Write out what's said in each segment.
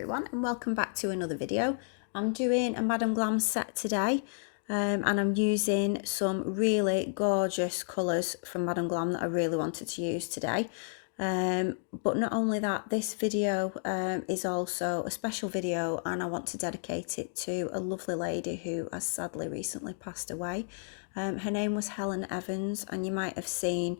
everyone, and welcome back to another video. I'm doing a Madam Glam set today, and I'm using some really gorgeous colours from Madam Glam that I really wanted to use today. But not only that, this video is also a special video, and I want to dedicate it to a lovely lady who has sadly recently passed away. Her name was Helen Evans, and you might have seen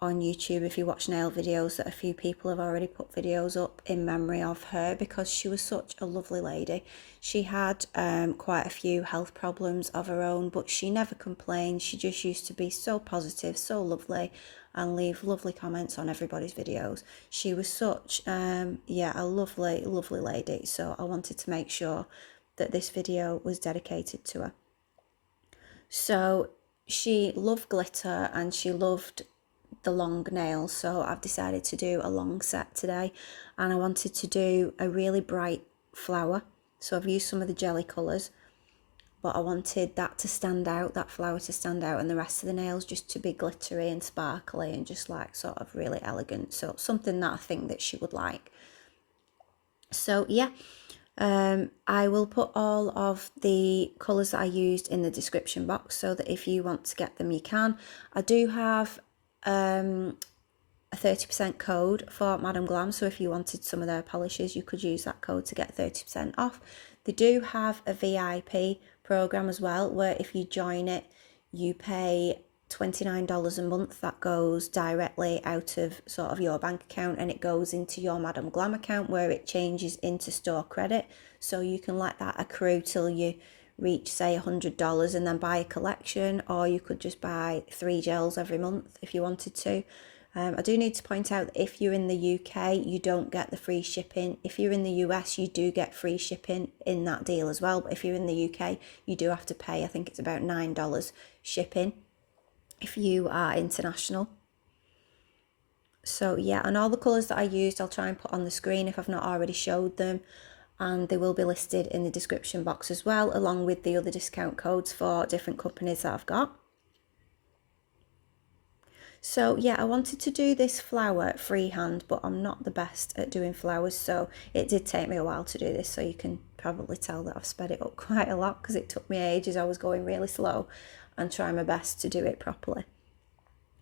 on YouTube, if you watch nail videos, that a few people have already put videos up in memory of her, because she was such a lovely lady. She had quite a few health problems of her own, but she never complained. She just used to be so positive, so lovely, and leave lovely comments on everybody's videos. She was such a lovely lady, so I wanted to make sure that this video was dedicated to her. So she loved glitter and she loved the long nails, so I've decided to do a long set today, and I wanted to do a really bright flower. So I've used some of the jelly colours, but I wanted that to stand out, that flower to stand out, and the rest of the nails just to be glittery and sparkly and just like sort of really elegant. So something that I think that she would like. So yeah, I will put all of the colours that I used in the description box, so that if you want to get them you can. I do have a 30% code for Madam Glam, so if you wanted some of their polishes you could use that code to get 30% off. They do have a VIP program as well, where if you join it you pay $29 a month. That goes directly out of sort of your bank account, and it goes into your Madam Glam account, where it changes into store credit, so you can let that accrue till you reach say $100 and then buy a collection, or you could just buy 3 gels every month if you wanted to. I do need to point out that if you're in the UK you don't get the free shipping. If you're in the US you do get free shipping in that deal as well, but if you're in the UK you do have to pay, I think it's about $9 shipping if you are international. So yeah, and all the colours that I used I'll try and put on the screen if I've not already showed them, and they will be listed in the description box as well, along with the other discount codes for different companies that I've got. So yeah, I wanted to do this flower freehand, but I'm not the best at doing flowers, so it did take me a while to do this, so you can probably tell that I've sped it up quite a lot, because it took me ages. I was going really slow and trying my best to do it properly.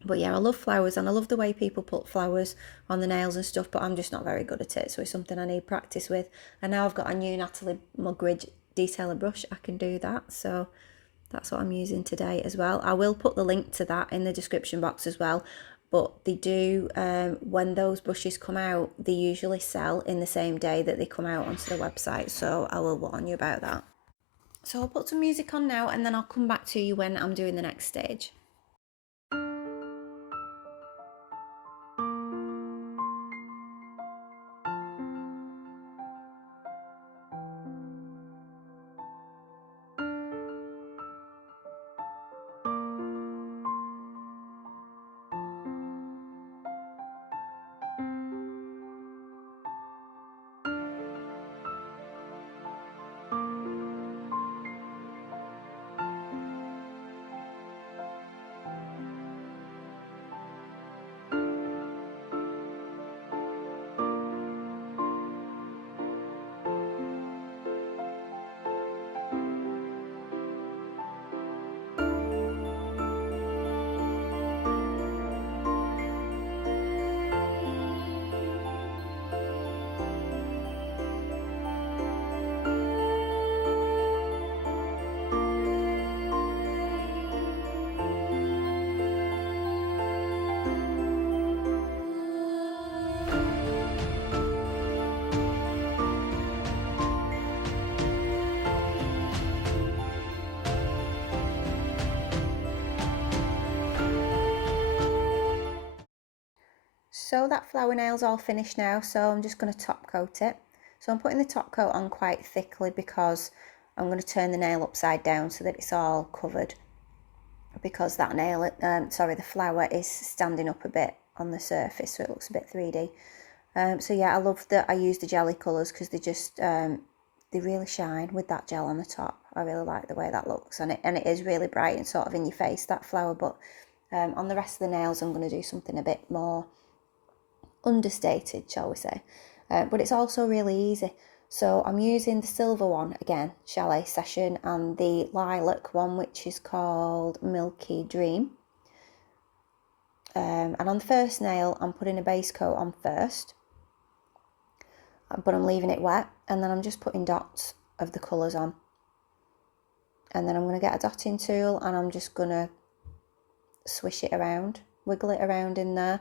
But yeah, I love flowers, and I love the way people put flowers on the nails and stuff, but I'm just not very good at it, so it's something I need practice with. And now I've got a new Natalie Mugridge detailer brush, I can do that, so that's what I'm using today as well. I will put the link to that in the description box as well, but they do, when those brushes come out, they usually sell in the same day that they come out onto the website, so I will warn you about that. So I'll put some music on now, and then I'll come back to you when I'm doing the next stage. So that flower nail's all finished now, so I'm just going to top coat it. So I'm putting the top coat on quite thickly, because I'm going to turn the nail upside down so that it's all covered, because that nail, the flower is standing up a bit on the surface, so it looks a bit 3D. So yeah, I love that I use the jelly colours, because they just they really shine with that gel on the top. I really like the way that looks, and it is really bright and sort of in your face, that flower. But on the rest of the nails I'm going to do something a bit more understated, shall we say, but it's also really easy. So I'm using the silver one again, Chalet Session, and the lilac one, which is called Milky Dream. And on the first nail, I'm putting a base coat on first, but I'm leaving it wet, and then I'm just putting dots of the colours on. And then I'm going to get a dotting tool and I'm just going to swish it around, wiggle it around in there,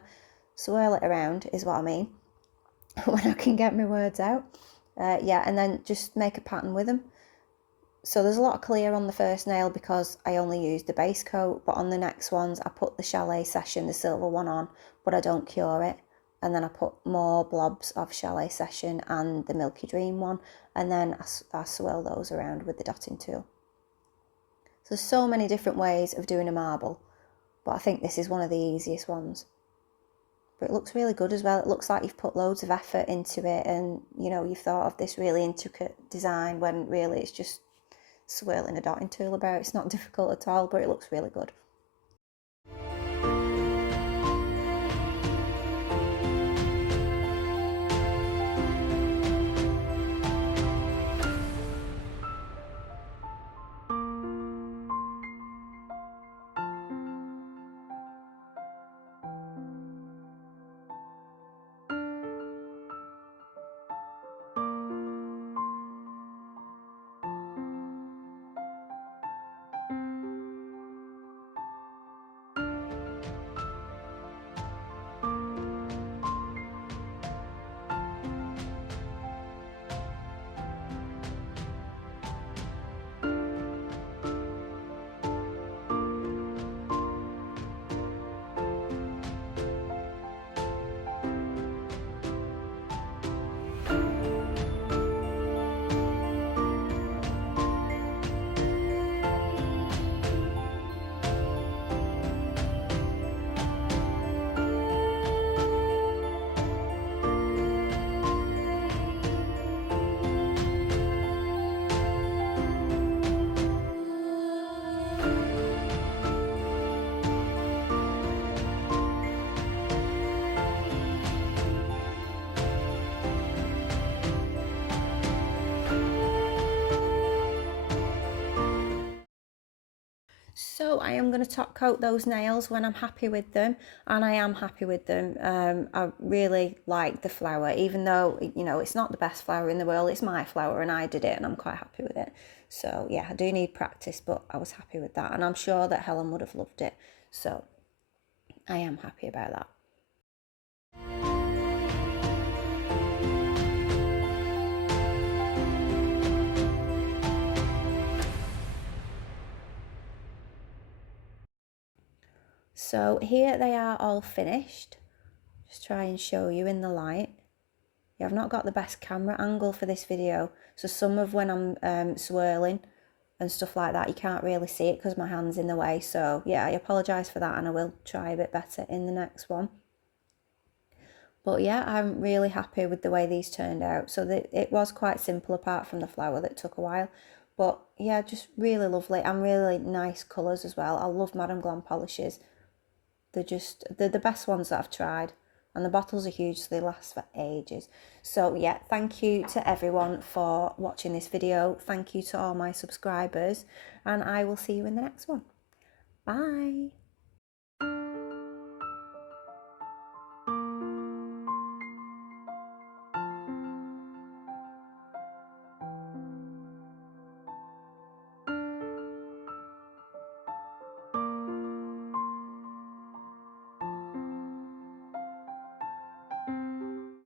swirl it around is what I mean, when I can get my words out. Yeah, and then just make a pattern with them. So there's a lot of clear on the first nail because I only used the base coat, but on the next ones I put the Chalet Session, the silver one on, but I don't cure it. And then I put more blobs of Chalet Session and the Milky Dream one, and then I swirl those around with the dotting tool. So there's so many different ways of doing a marble, but I think this is one of the easiest ones. But it looks really good as well. It looks like you've put loads of effort into it, and you know, you've thought of this really intricate design when really it's just swirling a dotting tool about. It's not difficult at all, but it looks really good. So I am going to top coat those nails when I'm happy with them, and I am happy with them. I really like the flower, even though, you know, it's not the best flower in the world. It's my flower and I did it and I'm quite happy with it. So yeah, I do need practice, but I was happy with that, and I'm sure that Helen would have loved it. So I am happy about that. So here they are all finished. Just try and show you in the light. Yeah, I've not got the best camera angle for this video, so some of when I'm swirling and stuff like that, you can't really see it because my hand's in the way. So yeah, I apologise for that, and I will try a bit better in the next one. But yeah, I'm really happy with the way these turned out. So it was quite simple apart from the flower that took a while. But yeah, just really lovely and really nice colours as well. I love Madam Glam polishes. They're the best ones that I've tried. And the bottles are huge, so they last for ages. So yeah, thank you to everyone for watching this video. Thank you to all my subscribers. And I will see you in the next one. Bye.